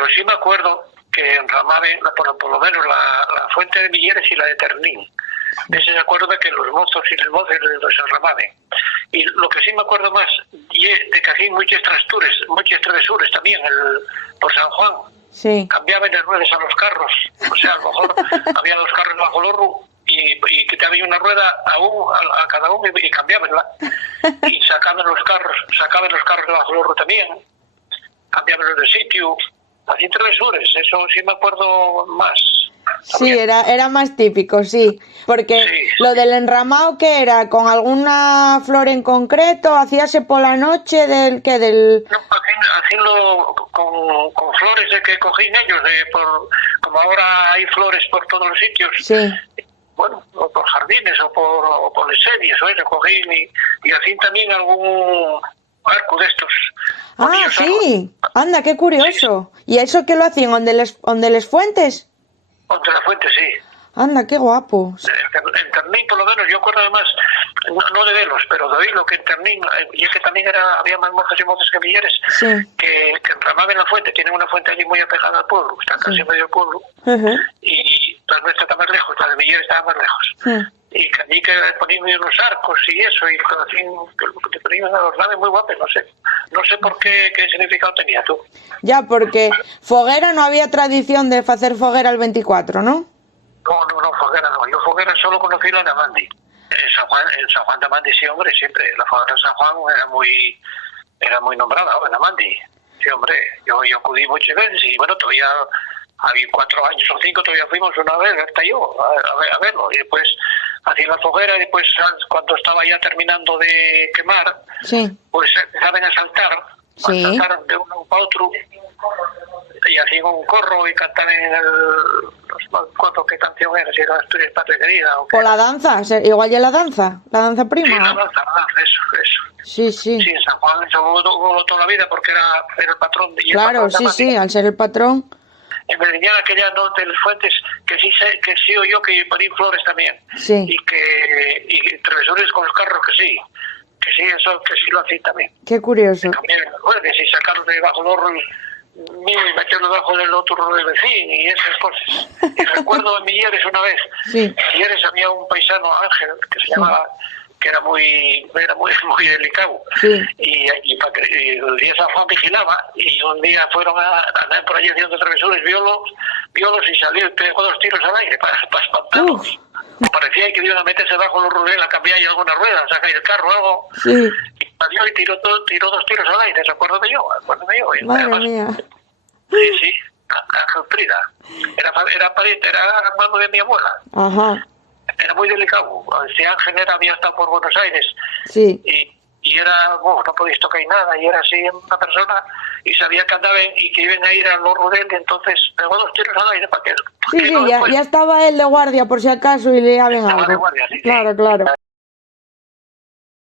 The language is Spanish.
Pero sí me acuerdo que enramaban, por lo menos la fuente de Milleres y la de Ternín. Ese se acuerda que los mozos y los mozos los enramaban. Y lo que sí me acuerdo más, y es de que hacían muchas travesures también por San Juan. Sí. Cambiaban las ruedas a los carros. O sea, a lo mejor había los carros bajo lorro y que te había una rueda a cada uno y cambiabanla. Y sacaban los carros de bajo lorro también. Cambiaban de sitio. Hacían travesures, eso sí me acuerdo más. Sí, era más típico, sí. Porque sí. Lo del enramado, ¿qué era? ¿Con alguna flor en concreto? ¿Hacíase por la noche del qué? No, haciendo con flores de que cogían ellos, como ahora hay flores por todos los sitios. Sí. Bueno, o por jardines o por series, o eso, cogían y hacían también algún arco de estos. Ah, sí. Anda, qué curioso. Sí. ¿Y eso qué lo hacían? ¿Onde les fuentes? Onde la fuente, sí. Anda, qué guapo. En Ternín, por lo menos, yo acuerdo además, no de velos, pero de oírlo, que en Ternín, y es que también había más monjas y mozos que Milleres, sí. que enramaban la fuente. Tienen una fuente allí muy apegada al pueblo, está casi en medio del pueblo, y la nuestra está más lejos, la de Milleres estaba más lejos. Y que allí que ponían unos arcos y eso, y que te ponían a los lados muy guapos, no sé por qué significado tenía tú. Ya, porque foguera no había tradición de hacer foguera el 24, ¿no? No, foguera no. Yo foguera solo conocí la de Amandi. En San Juan de Amandi, sí, hombre, siempre. La foguera de San Juan era muy nombrada, en Amandi. Sí, hombre, yo acudí muchas veces y bueno, todavía había 4 años o 5, todavía fuimos una vez, hasta yo, a verlo. Y después hacía la foguera y después cuando estaba ya terminando de quemar, sí. Pues empezaban a saltar de uno para otro y hacían un corro y cantaban no recuerdo qué canción era, si era Asturias Patria Querida o la danza, igual ya la danza prima. Sí, la danza, eso. Sí. Sí, en San Juan eso hubo toda la vida porque era el patrón. Claro, el patrón sí, al ser el patrón. En Mediñana aquella de las fuentes que sí o yo que poní flores también. Sí. Y travesures con los carros que sí eso que sí lo hacía también. Qué curioso. También que si sacarlos de bajo el horno mío y meterlo debajo del otro del vecino y esas cosas. Y recuerdo en Milleres una vez, en Milleres había un paisano, Ángel, que se llamaba, que era muy delicado. Sí. Y el día San Juan vigilaba y un día fueron a andar por allí haciendo travesuras, violos y salió y pegó 2 tiros al aire para espantarlos. Parecía que iban a meterse bajo los ruedas a cambiar y alguna rueda, sacar el carro o algo. Sí. Y salió y tiró 2 tiros al aire, acuérdame yo. Madre mía. Sí, Ángel Frida. Era pariente, era hermano de mi abuela. Ajá. Era muy delicado. Este Ángel había estado por Buenos Aires. Sí. Y era, no podías tocar nada, y era así una persona, y sabía que andaban y que iban a ir al horno de él, y entonces pegó 2 tiros al aire para que... Sí, ya estaba él de guardia por si acaso y le habían algo. De guardia, sí. Claro.